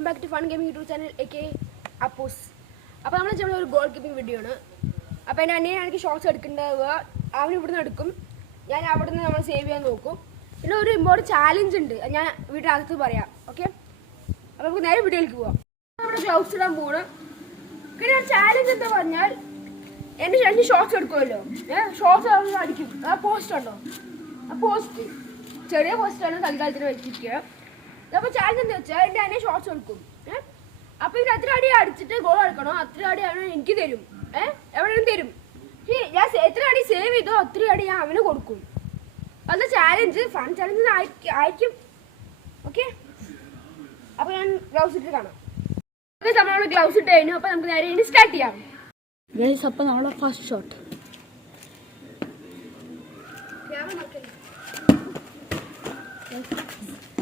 Welcome back to fun gaming YouTube channel എ അപ്പോസ്. അപ്പോൾ നമ്മൾ ചെയ്യുന്ന ഒരു ഗോൾ കീപ്പിംഗ് വീഡിയോ ആണ്. അപ്പോൾ എൻ്റെ അനിയൻ എനിക്ക് ഷോർട്സ് എടുക്കേണ്ടത് അവൻ ഇവിടുന്ന് എടുക്കും, ഞാൻ അവിടെ നിന്ന് നമ്മൾ സേവ് ചെയ്യാൻ നോക്കും. പിന്നെ ഒരു ഇമ്പോർട്ടൻറ്റ് ചാലഞ്ച് ഉണ്ട്, ഞാൻ വീട്ടിനകത്ത് പറയാം. ഓക്കെ, അപ്പോൾ നമുക്ക് നേരെ വീഡിയോയിലേക്ക് പോവാം. നമ്മുടെ ഗ്ലൗസ് ഇടാൻ പോകണം. പിന്നെ ചാലഞ്ച് എന്താ പറഞ്ഞാൽ എൻ്റെ ശേഷം ഷോർട്സ് എടുക്കുമല്ലോ, ഷോർട്സ് അടിക്കും. ആ പോസ്റ്റ് ഉണ്ടോ, ആ പോസ്റ്റ് ചെറിയ പോസ്റ്റാണ് തൽക്കാലത്തിന് വെച്ചിരിക്കുക. അപ്പോൾ ചാലഞ്ച് എന്താ വെച്ചാൽ എൻ്റെ അനിയൻ ഷോർട്സ് എടുക്കും. അപ്പോൾ ഇത് അത്ര അടി അടിച്ചിട്ട് ഗോൾ അടിക്കണോ, അത്ര അടി അവന് എനിക്ക് തരും, എവിടെയും തരും. ഞാൻ എത്ര അടി സേവ് ചെയ്തോ അത്ര അടി ഞാൻ അവന് കൊടുക്കും. അത് ചാലഞ്ച്, ഫൺ ചാലഞ്ച് ആയിരിക്കും. ഓക്കെ, അപ്പോൾ ഞാൻ ഗ്ലൗസ് ഇട്ട് കാണാം. ഓക്കെ, നമ്മൾ ഗ്ലൗസ് ഇട്ട് കഴിഞ്ഞു. അപ്പോൾ നമുക്ക് നേരെ ഇനി സ്റ്റാർട്ട് ചെയ്യാം. അപ്പോൾ നമ്മളെ first shot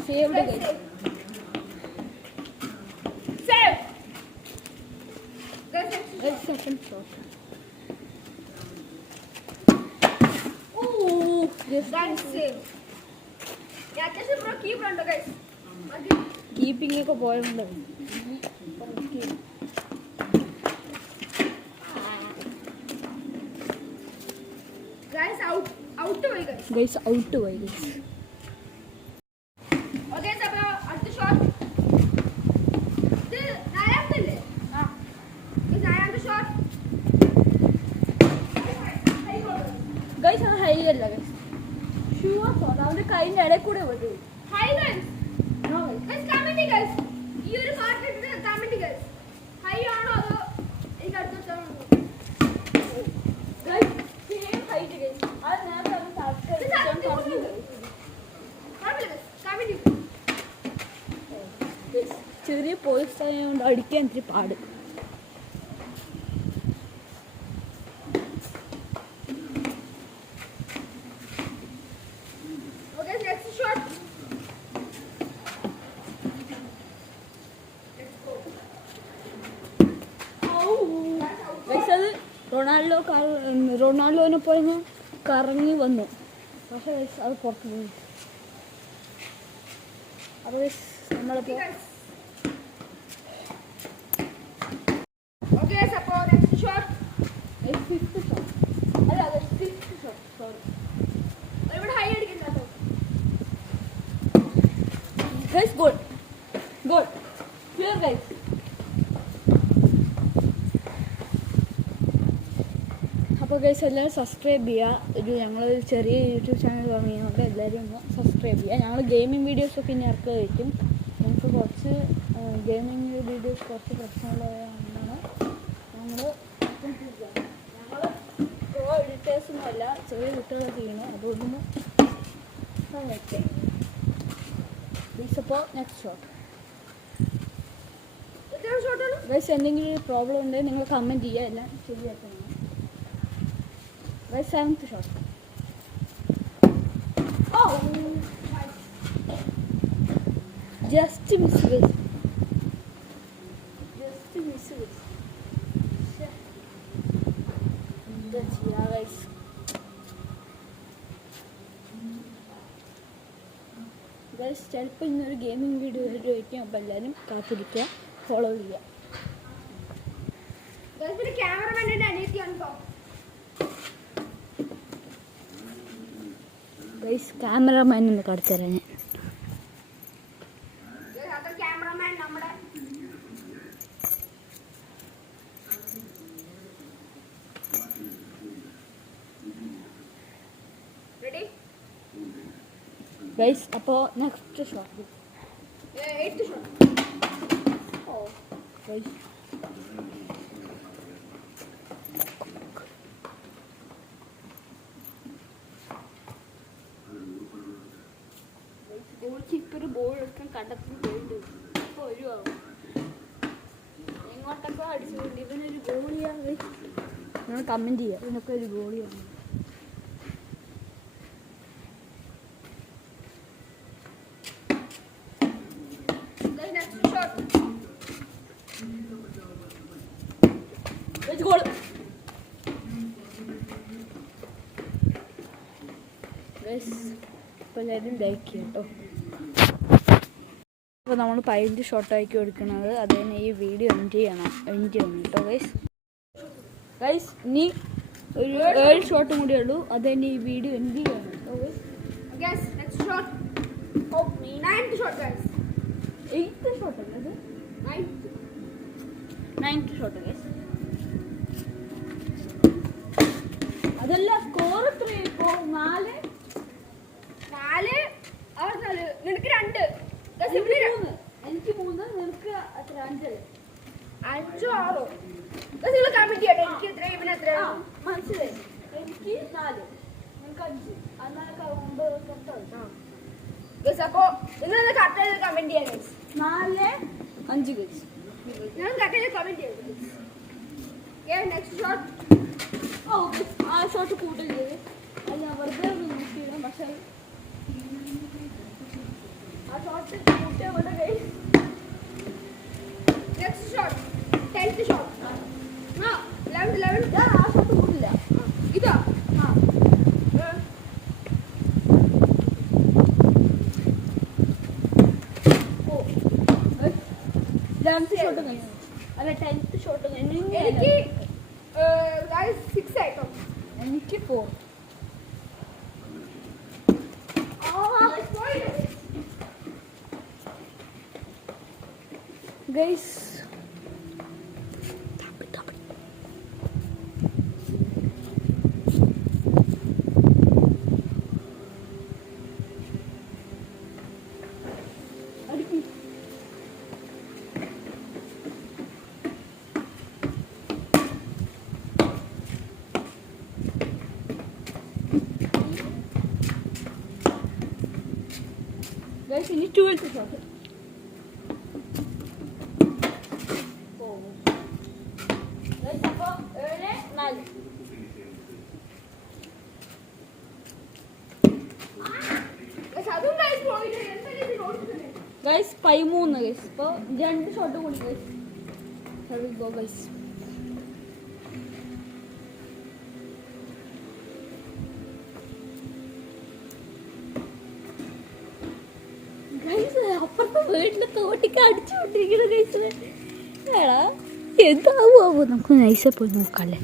saved guys. second shot. Oh, that's save. Yeah, कैसे bro keep run guys. Keeping एक ball guys out to guys. Guys out to guys. Okay, so അടുത്ത ഷോട്ട് ഗൈസ് അത് ഹൈ അല്ല ഗൈസ്, ഷുവർ ഷോട്ട് അവന്റെ കൈന്റെ ഇടയിൽ കൂടെ വരും. High guys, no guys comment guys, ഈ ഒരു പാർട്ട് ഇട്ട് കമന്റ് ഗൈസ്, ഹൈ ആണോ അതോ എനിക്ക് അടുത്ത ഗൈസ് സെയിം ഹൈറ്റ് ഗൈസ്. അത് നേരത്തെ അവൻ സബ്സ്ക്രൈബ് ചെറിയ പോസ്റ്റ് ആയതുകൊണ്ട് അടിക്കാൻ ഇത്തിരി പാട്. റൊണാൾഡോനെ പോലെ കറങ്ങി വന്നു, പക്ഷേ അത് പുറത്ത് പോയി. അപ്പോൾ നമ്മളിപ്പോൾ ഫിഫ്ത്ത് ഷോട്ട് അല്ല അത് സിക്സ്ത് ഷോട്ട്, സോറി. ഇവിടെ ഹൈ അടിക്കുന്നുണ്ടോ guys? Goal goal clear guys. അപ്പോൾ ഗൈസ് എല്ലാവരും സബ്സ്ക്രൈബ് ചെയ്യുക. ഞങ്ങളൊരു ചെറിയ യൂട്യൂബ് ചാനൽ തുടങ്ങിയതുകൊണ്ട് എല്ലാവരും ഒന്ന് സബ്സ്ക്രൈബ് ചെയ്യുക. ഞങ്ങൾ ഗെയിമിംഗ് വീഡിയോസൊക്കെ ഇനി ഇറക്കുകയായിരിക്കും. ഞങ്ങൾക്ക് കുറച്ച് ഗെയിമിംഗ് വീഡിയോസ് കുറച്ച് പ്രശ്നമുള്ളതാണ്. ഞങ്ങൾ പ്രോ എഡിറ്റേഴ്സൊന്നുമല്ല, ചെറിയ കുട്ടികളൊക്കെ ചെയ്യണം. അതുകൊണ്ടൊന്ന് വയ്ക്കാം പ്ലീസ്. അപ്പോൾ നെക്സ്റ്റ് ഷോട്ട് ഗൈസ്. എന്തെങ്കിലും ഒരു പ്രോബ്ലം ഉണ്ടെങ്കിൽ നിങ്ങൾ കമൻറ്റ് ചെയ്യുക, എല്ലാം ശരിയാക്കണം. Right, seventh shot. Oh, just miss it. Just miss it. That's yeah, guys. Guys, ചിലപ്പോൾ ഇന്നൊരു ഗെയിമിംഗ് വീഡിയോ ആയിരിക്കും. അപ്പോൾ എല്ലാവരും കാത്തിരിക്കുക, ഫോളോ ചെയ്യുക. ക്യാമറമാൻ്റെ അനിയത്തിയാണ് കേട്ടോ ഗൈസ്. ക്യാമറമാൻ ഒന്ന് കടത്തരാൻ ഞാൻ. ക്യാമറമാൻ നമ്മുടെ റെഡി ഗൈസ്. അപ്പോൾ നെക്സ്റ്റ് ഷോട്ട്, എയ്ത്ത് ഷോട്ട്. ഓ ഗൈസ് ഗോൾ കീപ്പർ ബോൾ എടുക്കാൻ കണ്ടത്തിൽ പോയിട്ട് ഇപ്പോൾ ഒരു ആവും എങ്ങോട്ടൊക്കെ അടിച്ചുകൊണ്ട് ഇവനൊരു ഗോളിയാണ്. നിങ്ങൾ കമൻറ്റ് ചെയ്യുക, ഇതിനൊക്കെ ഒരു ഗോളിയാണ്. Goal guys. അപ്പോൾ എല്ലാവരും ലൈക്ക് ചെയ്യാം കേട്ടോ. അപ്പോൾ നമ്മൾ 15 ഷോട്ടാക്കി കൊടുക്കുന്നത് അത് തന്നെ ഈ വീഡിയോ എൻഡ് ചെയ്യണം കേട്ടോ ഗൈസ് ഇനി ഒരു 7 ഷോട്ടും കൂടി ഉള്ളൂ അത് തന്നെ ഈ വീഡിയോ എൻഡ് ചെയ്യണം കേട്ടോ Guys, next shot. Oh, 9th shot, guys. 8th shot അല്ലേ അത് 9th ഷോട്ട് ഗൈസ് അതല്ല സ്കോർ എത്രയായി ഇപ്പോൾ 4 നിനക്ക് 2 എനിക്ക് 3 നിനക്ക് എത്ര 5 5 6 നിങ്ങൾ കമന്റ് ചെയ്യട്ടെ എനിക്ക് എത്ര ഇവന് എത്ര മനസ്സിലായി എനിക്ക് 4 നിനക്ക് 5 അന്നൊക്കെ 9 അപ്പോ നിങ്ങൾ കറക്റ്റ് കമന്റ് ചെയ്യാൻ 4 5 ഗൈസ് ഞാൻ കറക്റ്റ് കമന്റ് ചെയ്യാം നെക്സ്റ്റ് ഷോട്ട് ആ ഷോട്ട് കൂട്ടല്ലേ അത് ഞാൻ വെറുതെ ഒന്ന് നോക്കിയിരുന്നു പക്ഷേ ആ ഷോട്ട് കൂട്ടിയ കൊണ്ട് guys next shot 10th shot 11th ഞാൻ ആ ഷോട്ട് കൂട്ടില്ല ഇതാ ആ 11th ഷോട്ട് കഴിഞ്ഞു അല്ല 10th ഷോട്ട് കഴിഞ്ഞു എനിക്ക് 6 ആയിട്ടോ എനിക്ക് 4 ഗൈസ് ഗൈസ് ഇനി 12th ഷോട്ട് അപ്പോൾ 7 4 അതും ഗൈസ് പോയില്ലേ എന്തായാലും ഇത് നോക്കുന്നത് ഗൈസ് 13 ഗൈസ് ഇപ്പോൾ 2 ഷോട്ട് കൂടി ഗൈസ് ഗൈസ് ഗൈസ് അപ്പുറത്തെ വീട്ടിലെ തോട്ടിക്ക് അടിച്ചു വിട്ടിരിക്കുന്നു ഗൈസ് ഏടാ എന്താവോ നമുക്ക് നൈസെ പോയി നോക്കാല്ലേ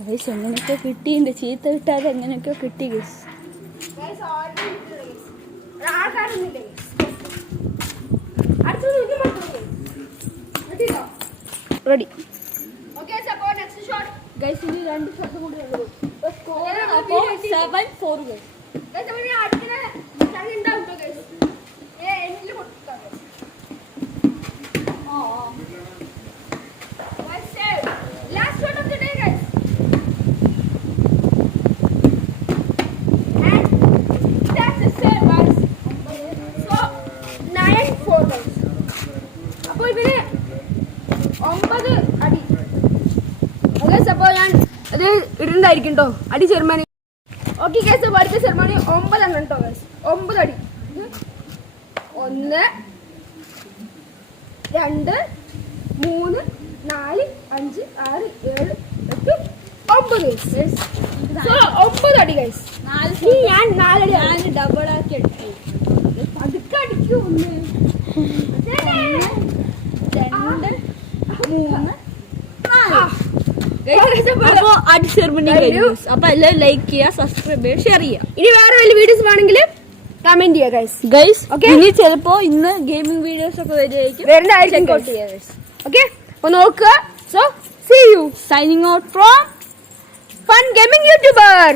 ഗൈസ് എങ്ങനെയൊക്കെ കിട്ടിയിട്ടുണ്ട് ചീത്ത കിട്ടാതെ എങ്ങനെയൊക്കെ കിട്ടി ഗൈസ് ഗൈസ് ഓൾറെഡി ആൾക്കാരൊന്നുമില്ല അടുത്തത് ഒന്നും പറ്റില്ല റെഡി ഓക്കെ അപ്പോൾ നെക്സ്റ്റ് ഷോട്ട് ഗൈസ് ഇനി 2 ഷോട്ട് കൂടി ഉള്ളൂ സ്കോർ അപ്പോൾ 7-4 ഗൈസ് ഗൈസ് അപ്പോൾ ഞാൻ അടുത്ത ചാനൽ ഉണ്ടാവും ഗൈസ് എൻഡിൽ കൊടുക്കാം guys last shot of the day guys and that's the same guys so 9-4 guys അപ്പോൾ ഇവന് 9 അടി ഗൈസ് അപ്പോൾ ഞാൻ ഇത് ഇടുന്നതായിരിക്കും കേട്ടോ അടി ചെറുമാനി ഓക്കെ ഗൈസ് അപ്പോൾ അടുത്ത ചെറുമാനി 9 ആണ് കേട്ടോ ഗൈസ് 9 അടി 1 2 3 4 5 6 7 8 9 ഗൈസ് സോ 9 അടി ഗൈസ് ഞാൻ 4 അടി ഞാൻ ഡബിൾ ആക്കി അടിച്ചു പതുക്കെ അടിക്കൂ 1 2 3 അപ്പോൾ അടി സെർമണി കഴിഞ്ഞു അപ്പോൾ എല്ലാവരും ലൈക്ക് ചെയ്യുക സബ്സ്ക്രൈബ് ചെയ്യുക ഷെയർ ചെയ്യുക ഇനി വേറെ വല്ല വീഡിയോസ് വേണമെങ്കിൽ കമന്റ് ചെയ്യുക ഗൈസ് Okay. ഇനി ചിലപ്പോൾ ഇന്ന് ഗെയിമിംഗ് വീഡിയോസ് ഒക്കെ വരുമായിരിക്കും വരുന്നതായിരിക്കും Check out ചെയ്യുക guys. ഓക്കെ അപ്പോൾ നോക്കുക so see you Signing out from fun gaming YouTuber